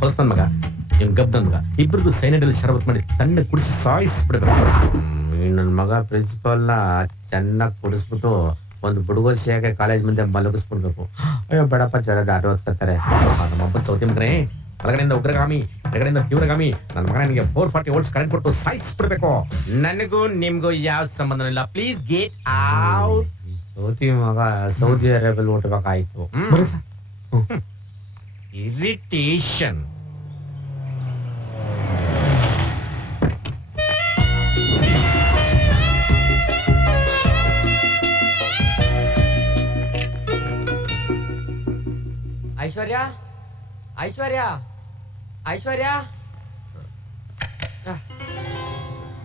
ಹೊಲಸನ್ ಮಗ ನಿಮ್ ಗಬ್ದನ್ ಮಗ ಇಬ್ಬರಿಗೂ ಸೈನಡಲ್ಲಿ ಶರಬತ್ ಮಾಡಿ ತಣ್ಣ ಕುಡಿಸಿ ಸಾಯಿಸ್ಬಿಡ್ಬೇಕು. ನನ್ನ ಮಗ ಪ್ರಿನ್ಸಿಪಾಲ್ನ ಚೆನ್ನಾಗಿ ಕುಡಿಸ್ಬಿಟ್ಟು ಒಂದು ಬುಡುಗೋಲ್ ಸಿಯಾಕೆ ಕಾಲೇಜ್ ಮುಂದೆ ಮಲಗಿಸ್ಬಿಡ್ಬೇಕು. ಅಯ್ಯೋ ಬೇಡಪ್ಪ ಜರ ದಾಟ ಓದ್ತಾರೆ ನಮ್ಮ ಅಪ್ಪನ ಸೌತಿ ಮಗನೇ. ಹೊರಗಡೆಯಿಂದ ಉಗ್ರಗಾಮಿ ಹೊರಗಡೆಯಿಂದ ತೀವ್ರಗಾಮಿ. ನನ್ನ ಮಗ ನನಗೆ 440 ವೋಲ್ಟ್ಸ್ ಕರೆಂಟ್ ಕೊಟ್ಟು ಸಾಯಿಸ್ಬಿಡ್ಬೇಕು. ನನಗೂ ನಿಮ್ಗೂ ಯಾವ ಸಂಬಂಧ ಇಲ್ಲ. Please get out. ಸೌತಿ ಮಗ ಸೌದಿ ಅರೇಬಿಯಲ್ಲಿ ಹುಟ್ಟಬೇಕಾಯ್ತು. ಇರಿಟೇಷನ್. ಐಶ್ವರ್ಯ ಐಶ್ವರ್ಯ ಐಶ್ವರ್ಯ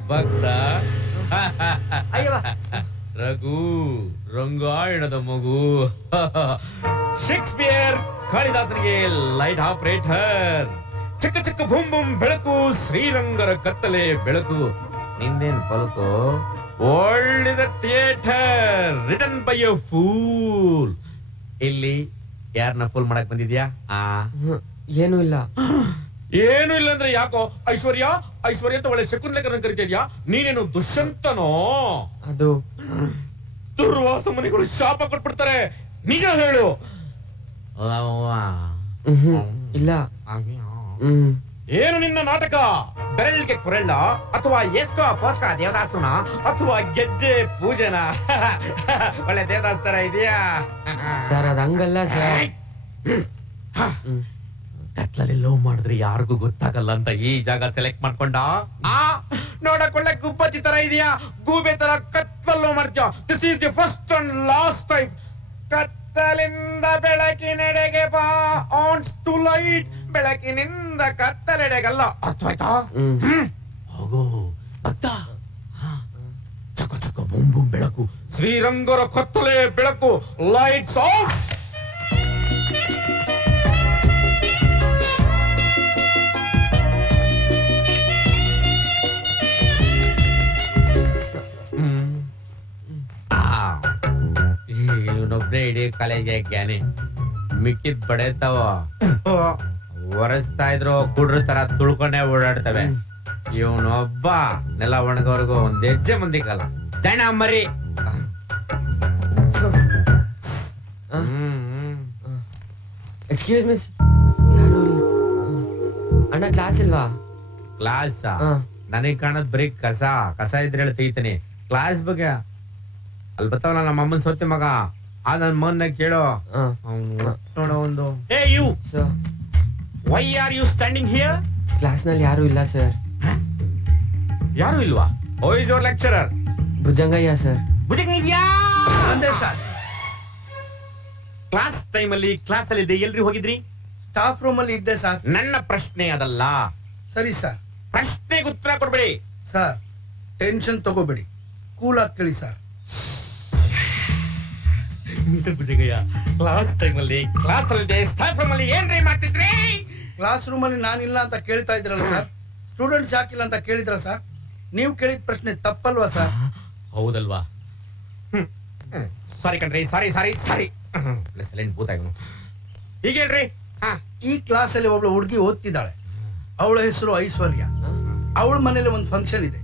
ಭಕ್ತ ಅಯ್ಯವ ರಘು ರಂಗಾಯಣದ ಮಗು. ಶೇಕ್ಸ್ಪಿಯರ್ ಕಾಳಿದಾಸನಿಗೆ ಲೈಟ್ ಆಪರೇಟರ್. ಚಿಕ್ಕ ಚಿಕ್ಕ ಬುಂ ಬುಂ ಬೆಳಕು ಶ್ರೀರಂಗರ ಕತ್ತಲೆ ಬೆಳಕು. ನಿಂದೇನ್ ಪಲಕು ಒಳ್ಳೆದ theatre written by A pool. ಇಲ್ಲಿ ಯಾರನ್ನ ಫುಲ್ ಮಾಡಕ್ ಬಂದಿದ್ಯಾ? ಏನೂ ಇಲ್ಲ. ಏನು ಇಲ್ಲ ಅಂದ್ರೆ ಯಾಕೋ? ಐಶ್ವರ್ಯ ಐಶ್ವರ್ಯ ಅಂತ ಒಳ್ಳೆ ಶಕುಂತಲೆಕರನ್ನ ಕರಿತಿದ್ಯಾ? ನೀನೇನು ದುಷ್ಯಂತನೋ? ಅದು ದುರ್ವಾಸ ಮನೆಗಳು ಶಾಪ ಕೊಟ್ಬಿಡ್ತಾರೆ. ನಿಜ ಹೇಳು. ಇಲ್ಲ. ಏನು ನಿನ್ನ ನಾಟಕ? ಬೆರಳಿಗೆ ಕೊರಳ್ಳ ಅಥವಾ ಎಸ್ಕೋ ಪೋಸ್ಕ ದೇವದಾಸನ ಅಥವಾ ಗೆಜ್ಜೆ ಪೂಜನ? ಒಳ್ಳೆ ದೇವದಾಸ ತರ ಇದೆಯಾ? ಸರ್ ಅದ್ ಹಂಗಲ್ಲ ಸರ್. ಕತ್ಲಲ್ಲಿ ಲವ್ ಮಾಡಿದ್ರೆ ಯಾರಿಗೂ ಗೊತ್ತಾಗಲ್ಲ ಅಂತ ಈ ಜಾಗ ಸೆಲೆಕ್ಟ್ ಮಾಡ್ಕೊಂಡ? ನೋಡಕ್ ಒಳ್ಳೆ ಗುಬ್ಬಚ್ಚಿ ತರ ಇದೆಯಾ? ಗೂಬೆ ತರ ಕತ್ಲಲ್ಲಿ ಲವ್ ಮಾಡ್ತೀಯ? This is the first and last time. ಕತ್ತಲಿಂದ ಬೆಳಕಿನೆಡೆಗೆ ಬಾ, ಆನ್ ಟು ಲೈಟ್. ಬೆಳಕಿನಿಂದ ಕತ್ತಲೆಡೆಗಲ್ಲ. ಅರ್ಥ ಆಯ್ತಾ? ಹೋಗೋ ಭಕ್ತ. ಚಕ ಚಕ ಬುಂ ಬುಂ ಬೆಳಕು ಶ್ರೀರಂಗರ ಕತ್ತಲೆ ಬೆಳಕು. Lights off. ಇವನೊಬ್ನೇ ಇಡೀ ಕಾಲೇಜ್ಗೆ ಜ್ಞಾನಿ. ಮಿಕ್ಕಿದ್ ಬಡೇತಾವ ಒರೆಸ್ತಾ ಇದ್ರು ಕುಡ್ರ ತರ ತುಳ್ಕೊಂಡೆ ಓಡಾಡ್ತವೆ. ಇವನೊಬ್ಬ ನೆಲ ಒಣಗೋರ್ಗು ಒಂದ್ ಹೆಜ್ಜೆ ಮುಂದಿಕ್ಕಲ್ಲ. ಜನ ಮರಿ. Excuse miss. ಯಾರು ಅಣ್ಣ ಕ್ಲಾಸ್ ಇಲ್ವಾ? ಕ್ಲಾಸ್ ನನಗ್ ಕಾಣದ್ ಬರೀ ಕಸ. ಕಸ ಇದ್ರೆ ಹೇಳಿ ತೆಗಿತೀನಿ. ಕ್ಲಾಸ್ ಬಗ್ಗೆ ಅಲ್ಲಿ ಬರ್ತಾವಲ್ಲ ನಮ್ಮ ಅಮ್ಮನ್ ಸೊತ್ತಿ ಮಗ. ಆ ನನ್ ಮಗನ್ನ ಕೇಳೋ. ನೋಡೋ ಒಂದು. Hey you, why are you standing here? Class ನಲ್ಲಿ ಯಾರು ಇಲ್ಲ ಸರ್. ಯಾರು ಇಲ್ವಾ? Who is your lecturer? Bhujangaiah sir. Bhujangaiah ಅಂದೆ ಸರ್. ಕ್ಲಾಸ್ ಟೈಮ್ ಅಲ್ಲಿ ಕ್ಲಾಸ್ ಅಲ್ಲಿ ಇದ್ದೆ. ಎಲ್ರಿ ಹೋಗಿದ್ರಿ? ಸ್ಟಾಫ್ ರೂಮ್ ಅಲ್ಲಿ ಇದ್ದೆ ಸರ್. ನನ್ನ ಪ್ರಶ್ನೆ ಅದಲ್ಲ. ಸರಿ ಸರ್. ಪ್ರಶ್ನೆಗೆ ಉತ್ತರ ಕೊಡ್ಬೇಡಿ ಸರ್. ಟೆನ್ಷನ್ ತಗೋಬೇಡಿ, ಕೂಲ್ ಆಗಿ ಕೇಳಿ sir. Mister Bhujangaiah, class time ಅಲ್ಲಿ ಕ್ಲಾಸ್ ಅಲ್ಲಿ ಸ್ಟಾಫ್ ರೂಮ್ ಅಲ್ಲಿ ಏನ್ರಿ ಮಾಡ್ತಿದ್ರಿ? ಕ್ಲಾಸ್ ರೂಮ್ ಅಲ್ಲಿ ನಾನಿಲ್ಲ ಅಂತ ಕೇಳ್ತಾ ಇದ್ರಲ್ಲ ಸರ್. ಸ್ಟೂಡೆಂಟ್ಸ್ ಯಾಕಿಲ್ಲ ಅಂತ ಕೇಳಿದ್ರ ಸರ್? ನೀವು ಕೇಳಿದ ಪ್ರಶ್ನೆ ತಪ್ಪಲ್ವಾ ಸರ್? ಹೌದಲ್ವಾ? ಸಾರಿ ಕಣ್ರಿ, ಸಾರಿ ಸಾರಿ ಸಾರಿ. ಭೂತ ಈಗ ಹೇಳ್ರಿ. ಈ ಕ್ಲಾಸ್ ಅಲ್ಲಿ ಒಬ್ಳು ಹುಡುಗಿ ಓದ್ತಿದ್ದಾಳೆ. ಅವಳ ಹೆಸರು ಐಶ್ವರ್ಯ. ಅವಳ ಮನೇಲಿ ಒಂದು ಫಂಕ್ಷನ್ ಇದೆ.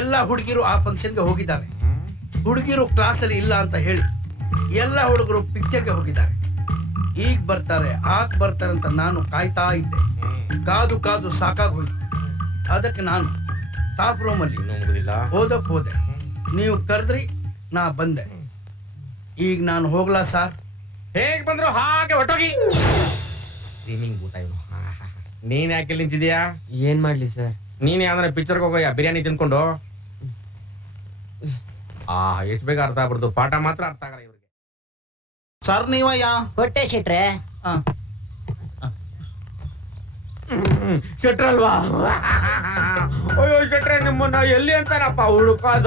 ಎಲ್ಲ ಹುಡುಗಿರು ಆ ಫಂಕ್ಷನ್ಗೆ ಹೋಗಿದ್ದಾರೆ. ಹುಡುಗಿರು ಕ್ಲಾಸ್ ಅಲ್ಲಿ ಇಲ್ಲ ಅಂತ ಹೇಳಿ ಎಲ್ಲ ಹುಡುಗರು ಪಿಕ್ಚರ್ಗೆ ಹೋಗಿದ್ದಾರೆ. ಈಗ ಬರ್ತಾರೆ ಆಗ ಬರ್ತಾರೆ ಅಂತ ನಾನು ಕಾಯ್ತಾ ಇದ್ದೆ. ಕಾದು ಕಾದು ಸಾಕಾಗಿ ಹೋಯ್ತು. ಅದಕ್ಕೆ ನಾನು ಸ್ಟಾಫ್ ರೂಮ್ ಅಲ್ಲಿ ಓದಕ್ ಹೋದೆ. ನೀವು ಕರೆದ್ರಿ, ನಾ ಬಂದೆ. ಈಗ ನಾನು ಹೋಗ್ಲಾ ಸರ್? ಹೇಗ್ ಬಂದ್ರು ಹಾಗೆ ಹೊಟ್ಟೋಗಿ. ಸ್ಟ್ರೀಮಿಂಗ್ ಭೂತ ಇವನು. ನೀನ್ ಯಾಕೆ ನಿಂತಿದ್ಯಾ? ಏನ್ ಮಾಡ್ಲಿ ಸರ್? ನೀನ್ ಯಾವ್ದಾರ ಪಿಕ್ಚರ್ಗೆ ಹೋಗೋಯ್ಯ ಬಿರಿಯಾನಿ ತಿನ್ಕೊಂಡು? ಎಷ್ಟು ಬೇಗ ಅರ್ಥ ಆಗ್ಬಿಡ್ತು. ಪಾಠ ಮಾತ್ರ ಅರ್ಥ ಆಗಲ್ಲ ಇವ್ರಿಗೆ. ಸರ್ ನೀವಯ್ಯ? ಕೊಟ್ಟೆ ಶೆಟ್ರೆ. ಶೆಟ್ರಲ್ವಾ? ಅಯ್ಯೋ ಶೆಟ್ರೆ, ನಿಮ್ಮನ್ನ ಎಲ್ಲಿ ಅಂತಾರಪ್ಪ ಹುಡುಕಾದ?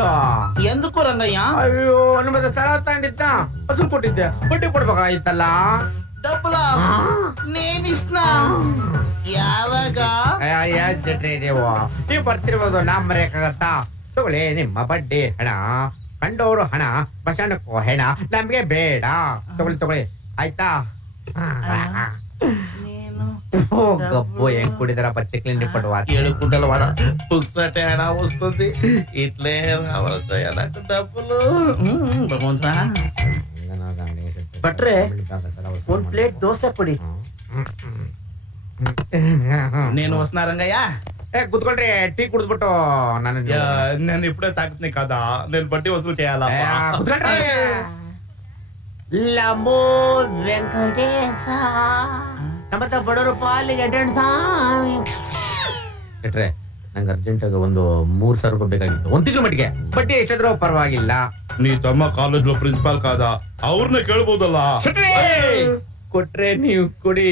ಎಂದಕ್ಕೂ ರಂಗಯ್ಯ? ಅಯ್ಯೋ ನಿಮ್ಮದ ಸರ ತಂಡಿದ್ದ ಹಸು ಕೊಟ್ಟಿದ್ದೆ, ಬಡ್ಡಿ ಕೊಡ್ಬೇಕಾಯ್ತಲ್ಲ. ಡಬ್ಬಲ ನೇನಿಸ್ನ ಯಾವಾಗ? ಶೆಟ್ರೆ ನೀವು ಬರ್ತಿರ್ಬೋದು, ನಾ ಮರೆಯಕ್ಕಾಗತ್ತಾ? ತಗೊಳ್ಳಿ ನಿಮ್ಮ ಬಡ್ಡಿ ಹಣ. ಕಂಡವರು ಹಣ, ಬಸಣ್ಣಕ್ಕೂ ಹೆಣ, ನಮ್ಗೆ ಬೇಡ. ತಗೊಳ್ಳಿ ತಗೊಳ್ಳಿ ಆಯ್ತಾ? గబ్బు ఏం కుడిదరప్ప చెక్లిండి పట్టు వాసి 7 కుంటల వాడ పుక్సటే ఎలా వస్తుంది ఇట్లే రావాలతో నాకు డబ్బులు భగవంతా ಭಟ್ರೆ ಒಂದ್ ಪ್ಲೇಟ್ ದೋಸೆ ಕೊಡಿ. నేను వస్తున్నా రంగయ్య ఏ గుద్దుకోండి టీ కుడిದ್ಬಿಟ್ಟು ನಾನು నేను ఇప్పుడే తాగుతుంది కదా నేను బడ్డీ వసూలు చేయాలా ಲಮೋ ವೆಂಕಟೇಶ ನಮ್ಮ ಬಡವರು ಪಾಲಿಗೆ ಅಟೆಂಡ್ ಸ್ವಾಮಿ. ಇಟ್ರೆ ನಂಗೆ ಅರ್ಜೆಂಟ್ ಆಗಿ ಒಂದು 3,000 ರೂಪಾಯಿ ಬೇಕಾಗಿತ್ತು 1 ತಿಂಗಳ ಮಟ್ಟಿಗೆ ಬಡ್ಡಿ ಎಷ್ಟಾದ್ರೂ ಪರವಾಗಿಲ್ಲ. నీ తమ్మ కాలేజ్ లో ప్రిన్సిపాల్ కాదా ಅವ್ರನ್ನ ಕೇಳ್ಬೋದಲ್ಲ ಕೊಟ್ರೆ ನೀವು ಕೊಡಿ.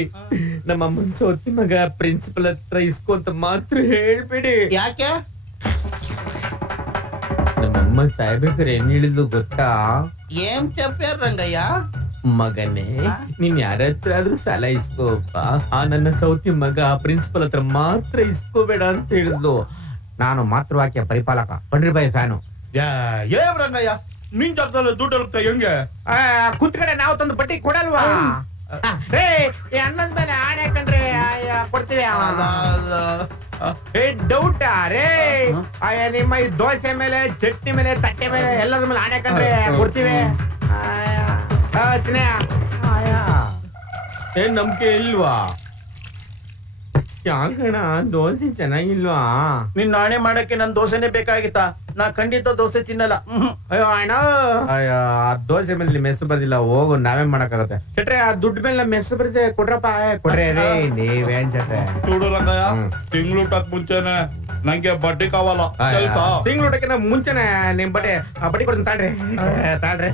ನಮ್ಮ ಅಮ್ಮನ್ ಸೋತಿ ಮಗ ಪ್ರಿನ್ಸಿಪಲ್ ಹತ್ರ ಇಸ್ಕೊಂತ ಮಾತ್ರ ಹೇಳ್ಬಿಡಿ. ಯಾಕೆ ನಮ್ಮಮ್ಮ ಸಾಯ್ಬೇಕಾದ್ರೆ ಏನ್ ಹೇಳಿದ್ಲು ಗೊತ್ತಾ? ಏನ್ చెప్పారు ರಂಗಯ್ಯ? ಮಗನೇ ನೀನ್ ಯಾರ ಹತ್ರ ಆದ್ರೂ ಸಾಲ ಇಸ್ಕೋಪ್ಪ, ಆ ನನ್ನ ಸೌತಿ ಮಗ ಪ್ರಿನ್ಸಿಪಲ್ ಹತ್ರ ಮಾತ್ರ ಇಸ್ಕೋಬೇಡ ಅಂತ ಹೇಳಿದ್ಲು. ನಾನು ಮಾತೃವಾಕ್ಯ ಪರಿಪಾಲಕ ಪಂಡ್ರಿಬಾಯಿ ಫ್ಯಾನು. ಏನ್ ರಂಗಯ್ಯ ನಿನ್ ಜಾಗದಲ್ಲಿ ದುಡ್ಡು ಹೋಗ್ತಾ ಹೆಂಗೆ? ಕುತ್ಕಡೆ ನಾವು ತಂದು ಬಡ್ಡಿ ಕೊಡಲ್ವಾ? ರೇ ಈ ಅನ್ನದ ಮೇಲೆ ಆಣೆ ಕಂಡ್ರೆ ಕೊಡ್ತೀವಿ. ಡೌಟಾ ರೇ? ನಿಮ್ಮ ಈ ದೋಸೆ ಮೇಲೆ ಚಟ್ನಿ ಮೇಲೆ ತಟ್ಟೆ ಮೇಲೆ ಎಲ್ಲರ ಮೇಲೆ ಆಣೆ ಕಂಡ್ರೆ ಕೊಡ್ತೀವಿ. ಏನ್ ನಂಬಿಕೆ ಇಲ್ವಾ? ಯಾಕಣ ದೋಸೆ ಚೆನ್ನಾಗಿಲ್ವಾ? ನಿನ್ ನಾಣೆ ಮಾಡಕ್ಕೆ ನನ್ ದೋಸೆನೆ ಬೇಕಾಗಿತ್ತಾ? ನಾ ಖಂಡಿತ ದೋಸೆ ತಿನ್ನಲ್ಲ. ಅಯ್ಯೋ ಅಣ್ಣ, ಅಯ್ಯೋ ಆ ದೋಸೆ ಮೇಲೆ ಮೆಸ್ಸು ಬರ್ದಿಲ್ಲ, ಹೋಗು ನಾವೇ ಮಾಡಕ್ಕಾಗತ್ತೆ. ಚಟ್ರೆ ಆ ದುಡ್ಡು ಮೇಲೆ ಮೆಸ್ಸು ಬರ್ದೆ ಕೊಡ್ರಪ್ಪ. ಕೊಡ್ರಿ ರೇ ನೀವೇನ್ ಚಟ್ರೆ? చూడు రంగయ్య ತಿಂಗ್ಳೂಟಕ್ ಮುಂಚೆನೆ ನಂಗೆ ಬಡ್ಡಿ ಕಾವಾಲ తెలుసా? ತಿಂಗ್ಳೂಟಕ್ಕಿಂತ ಮುಂಚೆನೆ ನಿಮ್ ಬಡ್ಡಿ ಕೊಡ್ತೀನಿ ತಾಳ್ರಿ ತಾಳ್ರಿ.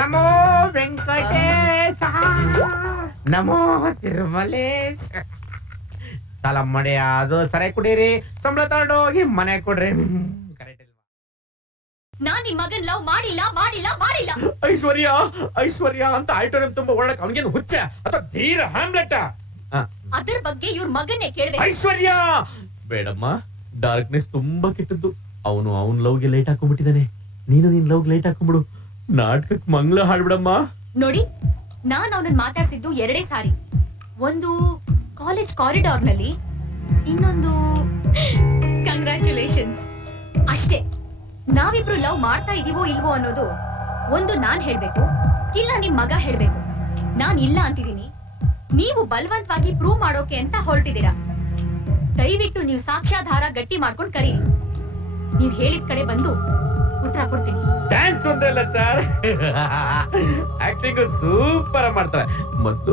ನಮೋ ವೆಂಕಟೇಶ ನಮೋ ತಿರುಮಲೇಶ. ಸಾಲ ಮಾಡಿ ಅದು ಸರಿ ಕುಡೀರಿ, ಸಂಬಳ ತಗೊಂಡೋಗಿ ಮನೆ ಕೊಡ್ರಿ. ನಾನ್ ನಿನ್ ಮಗನ್ ಲವ್ ಮಾಡಿಲ್ಲ ಮಾಡಿಲ್ಲ ಮಾಡಿಲ್ಲ. ಐಶ್ವರ್ಯ ಐಶ್ವರ್ಯ ಅಂತ ಆಯ್ಟೋರಿಯಂ ತುಂಬಾ ಓಡಕ್ ಅವನಿಗೇನು ಹುಚ್ಚ ಅಥವಾ ಧೀರ ಹ್ಯಾಮ್ಲೆಟ್? ಅದ್ರ ಬಗ್ಗೆ ಇವ್ರ ಮಗನ್ನೇ ಕೇಳ್ಬೇಕು. ಐಶ್ವರ್ಯ ಬೇಡಮ್ಮ, ಡಾರ್ಕ್ನೆಸ್ ತುಂಬಾ ಕೆಟ್ಟದ್ದು. ಅವನ್ ಲವ್ಗೆ ಲೈಟ್ ಹಾಕೊಂಡ್ಬಿಟ್ಟಿದ್ದಾನೆ, ನೀನು ನಿನ್ ಲವ್ಗೆ ಲೈಟ್ ಹಾಕೊಂಡ್ಬಿಡು. ನಾಟಕಕ್ಕೆ ಮಂಗಳ ಹಾಡ್ಬಿಡಮ್ಮ. ನೋಡಿ, ನಾನ್ ಅವನನ್ನ ಮಾತಾಡ್ಸಿದ್ದು 2 ಸಾರಿ. ಒಂದು ಕಾಲೇಜ್ ಕಾರಿಡಾರ್ ನಲ್ಲಿ, ಇನ್ನೊಂದು ಕಂಗ್ರಾಚುಲೇಷನ್ಸ್ ಅಷ್ಟೇ. ನಾವಿಬ್ರು ಲವ್ ಮಾಡ್ತಾ ಇದೀವೋ ಇಲ್ವೋ ಅನ್ನೋದು ಒಂದು ನಾನ್ ಹೇಳ್ಬೇಕು, ಇಲ್ಲ ನಿಮ್ ಮಗ ಹೇಳ್ಬೇಕು. ನಾನ್ ಇಲ್ಲ ಅಂತಿದೀನಿ, ನೀವು ಬಲವಂತವಾಗಿ ಪ್ರೂವ್ ಮಾಡೋಕೆ ಅಂತ ಹೊರಟಿದ್ದೀರಾ. ದಯವಿಟ್ಟು ನೀವು ಸಾಕ್ಷ್ಯಾಧಾರ ಗಟ್ಟಿ ಮಾಡ್ಕೊಂಡು ಕರೀರಿ. ನೀವ್ ಹೇಳಿದ ಕಡೆ ಬಂದು ಉತ್ತರ ಕೊಡ್ತೀನಿ. ಡ್ಯಾನ್ಸ್ ಒಂದಲ್ಲ ಸರ್, ಆಕ್ಟಿಂಗ್ ಸೂಪರ್ ಮಾಡ್ತಾರೆ. ಮತ್ತು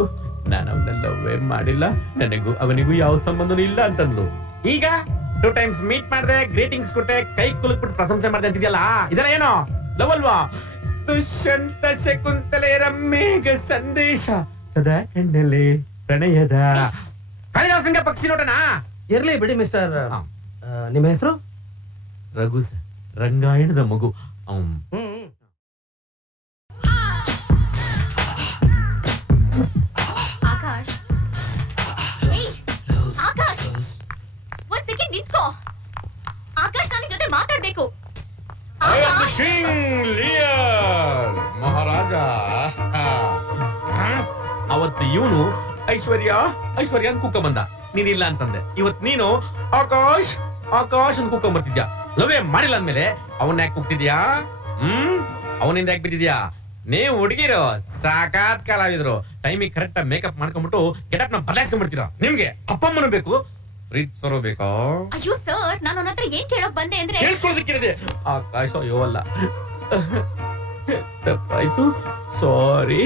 ನಾನು ಅವನ ಲವ್ವೇ ಮಾಡಿಲ್ಲ, ನನಗೂ ಅವನಿಗೂ ಯಾವ ಸಂಬಂಧನೂ ಇಲ್ಲ ಅಂತಂದ್ಲು. ಈಗ 2 ಟೈಮ್ಸ್ ಮೀಟ್ ಮಾಡಿದೆ, ಗ್ರೀಟಿಂಗ್ಸ್ ಕೊಟ್ಟೆ, ಕೈ ಕುಲುಕ್ಬಿಟ್ಟು ಪ್ರಶಂಸೆ ಮಾಡಿದೆ ಅಂತಿದ್ಯಲ್ಲ, ಇದೆಲ್ಲ ಏನೋ ಲವ್ ಅಲ್ವಾ? ದುಷ್ಯಂತ ಶಕುಂತಲೆಯರ ಮೇಘ ಸಂದೇಶ ಸದಾ ಕಣ್ಣಲ್ಲಿ ಪ್ರಣಯದ ಕಾಳಿದಾಸಂಗ ಪಕ್ಷಿ ನೋಟನಾ? ಇರ್ಲಿ ಬಿಡಿ ಮಿಸ್ಟರ್. ನಿಮ್ಮ ಹೆಸರು? ರಘು ಸರ್, ರಂಗಾಯಣದ ಮಗು. ಆಕಾಶ್, ಆಕಾಶ್ ಒಂದ್ ಸೆಕೆಂಡ್ ನಿಂತ್ಕೋ. ಆಕಾಶ್ ನನ್ನ ಜೊತೆ ಮಾತಾಡ್ಬೇಕು. ಮಹಾರಾಜ ಅವತ್ತು ಇವನು ಐಶ್ವರ್ಯ ಐಶ್ವರ್ಯ ಅಂತ ಕುಕ್ಕ ಬಂದ, ನೀನಿಲ್ಲ ಅಂತಂದೆ. ಇವತ್ ನೀನು ಆಕಾಶ್ ಆಕಾಶ್ ಅಂತ ಕುಕ್ಕ ಬರ್ತಿದ್ಯಾ. ಲವೇ ಮಾಡಿಲ್ಲ ಅಂದ್ಮೇಲೆ ಅವನ್ನ ಯಾಕೆ ಕುಗ್ತಿದ್ಯಾ? ಅವನಿಂದ ಯಾಕೆ ಬಿದ್ದಿದ್ಯಾ? ನೀವು ಹುಡುಗಿರು ಸಾಕಾತ್ ಕಲಾವಿದ್ರು, ಟೈಮಿಗೆ ಕರೆಕ್ಟ್ ಆಗಿ ಮೇಕಪ್ ಮಾಡ್ಕೊಂಡ್ಬಿಟ್ಟು ಗೆಟಪ್ ನ ಬದಲಾಯಿಸ್ಕೊಂಡ್ಬಿಡ್ತೀರಾ. ನಿಮ್ಗೆ ಅಪ್ಪಮ್ಮನು ಬೇಕು, ಪ್ರೀತಿಸೋರು ಬೇಕು. ಅಯ್ಯೋ ಸರ್, ನಾನು ಅವನ ಹತ್ರ ಏನ್ ಕೇಳಕ್ ಬಂದೆ ಅಂದ್ರೆ ಹೇಳ್ಕೊಳೋದಕ್ಕಿರದೆ. ಆಕಾಶ ಅಯ್ಯೋ ಅಲ್ಲ, ತಪ್ಪಾಯ್ತು, ಸಾರಿ,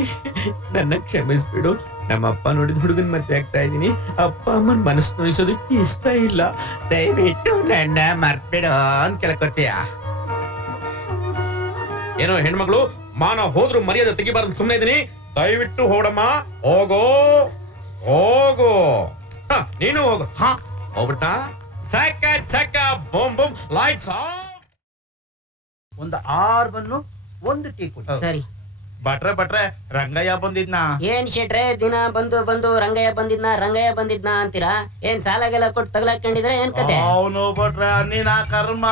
ನನ್ನ ಕ್ಷಮಿಸ್ಬಿಡು. ನಮ್ಮಪ್ಪ ನೋಡಿದ ಹುಡುಗನ್ ಮದ್ವೆ ಆಗ್ತಾ ಇದೀನಿ, ಅಪ್ಪ ಅಮ್ಮನ್ ಮನಸ್ಸು ನೋಯಿಸೋದಕ್ಕೆ ಇಷ್ಟ ಇಲ್ಲ, ದಯವಿಟ್ಟು ನನ್ನ ಮರ್ಬಿಡು ಅಂತ ಕೇಳ್ಕೊತೀಯ. ಏನೋ ಹೆಣ್ಮಗಳು ಮಾನ ಹೋದ್ರು ಮರ್ಯಾದೆ ತೆಗಿಬಾರ್ದು ಸುಮ್ಮನೆ ಇದೀನಿ, ದಯವಿಟ್ಟು ಹೋಗಮ್ಮ. ಹೋಗೋ ಹೋಗೋ, ನೀನು ಹೋಗು. ಹೋಗ್ಬಿಟ್ಟ ಚಕ ಚಕ ಬೂಮ್ ಬೂಮ್ ಲೈಟ್ಸ್ ಆಫ್. ಒಂದು 6 ಬನ್ನು 1 ಟೀ ಕೊಡಿ. ಸರಿ. ಭಟ್ರೆ ರಂಗಯ್ಯ ಬಂದಿದ್ನಾ? ಏನ್ ಶೆಟ್ರೆ, ದಿನ ಬಂದು ರಂಗಯ್ಯ ಬಂದಿದ್ನಾ ಅಂತೀರಾ? ಏನ್ ಸಾಲಾಗೆಲ್ಲ ಕೊಟ್ಟು ತಗಲಾಕೊಂಡಿದ್ರೆ ಏನ್ ಕತೆ? ಅವನು ಭಟ್ರೆ ನೀನ್ ಆ ಕರ್ಮ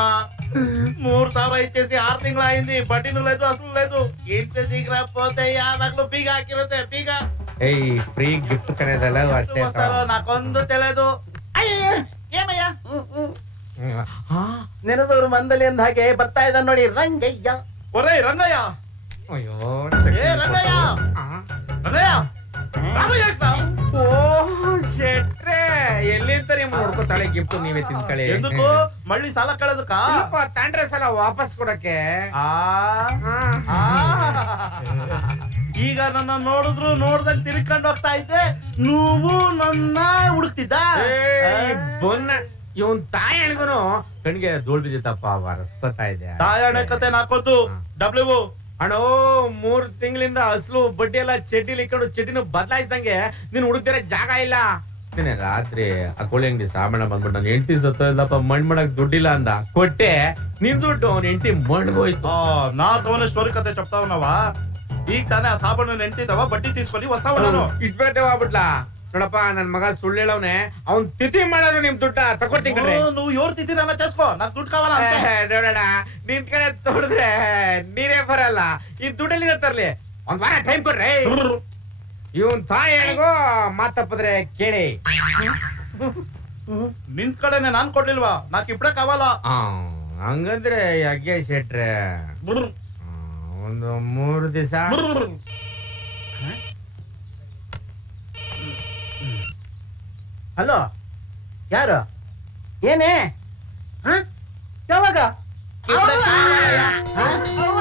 3,000 ಇಚ್ಚೇಸಿ 6 ತಿಂಗಳ ಅయింది, ಬಡ್ಡಿನೂ లేదు అసలు లేదు. ఇంటి దగ్గర పోతే యాదకులు బీగ ಹಾಕಿರುತ್ತೆ. బీగ ಏಯ್ ಫ್ರೀ ಗಿಫ್ಟ್ ಕರೆದಲ್ಲ ಅಷ್ಟೇ ನಾಕೊಂದು ತಿಳಿದು ಏಮಯ್ಯ ನೆನೆದವರು ಮಂದಲಿ ಅಂದ ಹಾಗೆ ಬರ್ತಾ ಇದ್ದ ನೋಡಿ ರಂಗಯ್ಯ. ಒರೇ ರಂಗಯ್ಯ, ಅಯ್ಯೋ ಏ ರಂಗಯ್ಯ, ರಂಗಯ್ಯ, ರಾಮಯ್ಯ ನಾವು. ಓ ಶೆಟ್ರೆ ಎಲ್ಲಿರ್ತಾರೆ ನೋಡ್ಕೊತಾಳೆ ಗಿಫ್ಟ್ ನೀವೇ ತಿನ್ಕೊಳ್ಳಿ. ఎందుకు ಮಳ್ಳಿ ಸಾಲ ಕಳೆದಕ್ಕ ತಂಡ್ರೆ ಸಲ ವಾಪಸ್ ಕೊಡಕ್ಕೆ. ಈಗ ನನ್ನ ನೋಡಿದ್ರು ನೋಡ್ದಂಗ್ ತಿರ್ಕೊಂಡು ಹೋಗ್ತಾ ಇದ್ದೆ, ನೀವು ನನ್ನ ಹುಡುಕ್ತಿದ್ದ. ಬೊನ್ನ ಇವನ್ ತಾಯಿ ಅಣ್ಗನು ಕಣ್ಗೆ ಧೂಳ್ ಬಿದ್ದಿತ್ತಪ್ಪ ವರಸ್ಕೊತಾ ಇದೆ. ತಾಯಣ್ಣ ಕತೆ ನಾಕೋತು ಡಬ್ಲ್ಯೂ ಅಣ್ಣೋ 3 ತಿಂಗಳಿಂದ ಅಸಲು ಬಡ್ಡಿ ಎಲ್ಲ ಚಡ್ಡಿಲಿ ಇಕ್ಕೊಂಡು ಚಡ್ಡಿನ ಬದಲಾಯಿಸ್ದಂಗೆ ನೀನ್ ಹುಡುಕ್ತಿರ ಜಾಗ ಇಲ್ಲ. ನೀನೆ ರಾತ್ರಿ ಆ ಕೋಳಿ ಅಂಗಡಿ ಸಾಬಣ್ಣ ಬಂದ್ಬಿಟ್ಟು ನನ್ನ ಹೆಂಡತಿ ಸತ್ತ ಇಲ್ಲಪ್ಪ ಮಣ್ ಮಾಡಕ್ ದುಡ್ಡಿಲ್ಲ ಅಂದ ಕೊಟ್ಟೆ. ನಿನ್ ದುಡ್ಡು ಅವ್ನ ಹೆಂಡತಿ ಮಣ್ಗೋಯ್ತು. ನಾ ತವನ ಸ್ಟೋರಿ ಕತೆ ಚಪ್ತಾವನವ. ಈಗ ತಾನೇ ಆ ಸಾಬಣ್ಣ ನೆಂಟಿದವ ಬಡ್ಡಿ ತೀಸ್ಕೊಂಡು ಹೊಸವ ನಾನು ಇಟ್ಬೇತೇವ ಆಗ್ಬಿಟ್ಲಾ. ನೋಡಪ್ಪ ನನ್ ಮಗ ಸುಳ್ಳು ಹೇಳವ್ನೆ, ಅವ್ನ್ ತಿಥಿ ಮಾಡೋರು ನಿಮ್ ದುಡ್ಡ ತಕೊಡ್ತೀನಿ ಕಣ್ರಿ. ನೀವು ಯೋರ್ ತಿಥಿ ನನ್ನ ಚಸ್ಕೋ ನಾನ್ ದುಡ್ಡು ಕಾವಲ್ಲ ಅಂತ. ನೋಡೋಣ ನಿನ್ ಕಡೆ ತೊಡ್ದ್ರೆ ನೀರೇ ಬರಲ್ಲ. ಈ ದುಡ್ಡಲ್ಲಿ ತರ್ಲಿ, ಒಂದ್ ವಾರ ಟೈಮ್ ಕೊಡ್ರಿ. ಇವನ್ ತಾಯಿ ಹೇಳಿಗೋ ಮಾತಪ್ಪದ್ರೆ ಕೇಳಿ. ನಿಂತ್ ಕಡೆನೆ ನಾನ್ ಕೊಡ್ಲಿಲ್ವಾ, ನಾಕ್ ಇಬ್ರ ಕಾವಲ್ಲ. ಹಂಗಂದ್ರೆ ಯಜ್ಞ ಶೆಟ್ರೆ ಒಂದು 3 ದಿವಸ. ಹಲೋ, ಯಾರು? ಏನೇ? ಯಾವಾಗ?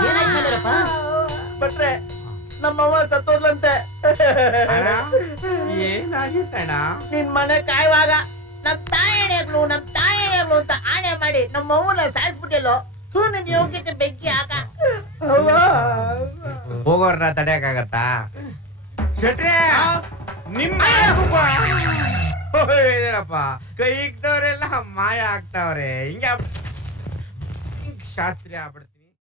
ಏನಾಯ್ತು ಮಲ್ಲರಪ್ಪ? ಬಟ್ರೆ ನಮ್ಮವ್ವ ಸತ್ತೋದ್ಲಂತೆ. ಏನಾಗಿತ್ತಣ್ಣ? ನಿನ್ ಮನೆ ಕಾಯುವಾಗ ನಮ್ ತಾಯಣೆಗಳು ಅಂತ ಆಣೆ ಮಾಡಿ ನಮ್ಮವ್ವನ ಸಾಯಿಸ್ಬಿಟ್ಟಿಲ್ಲೋ. ನಿನ್ ಯೋಗ್ಯತೆ ಬೆಂಕಿ ಆಗ ಹೋಗೋರ್ನ ತಡೆಯಕ್ಕಾಗತ್ತಾ ಶೆಟ್ರೆ? ನಿಮ್ಮ ಏನಪ್ಪ ಕೈ ಇಕ್ದವ್ರೆಲ್ಲ ಮಾಯ ಆಗ್ತಾವ್ರೆ. ಹಿಂಗ ಶಾಸ್ತ್ರಿ ಆಗ್ಬಿಡ್ತಾರೆ.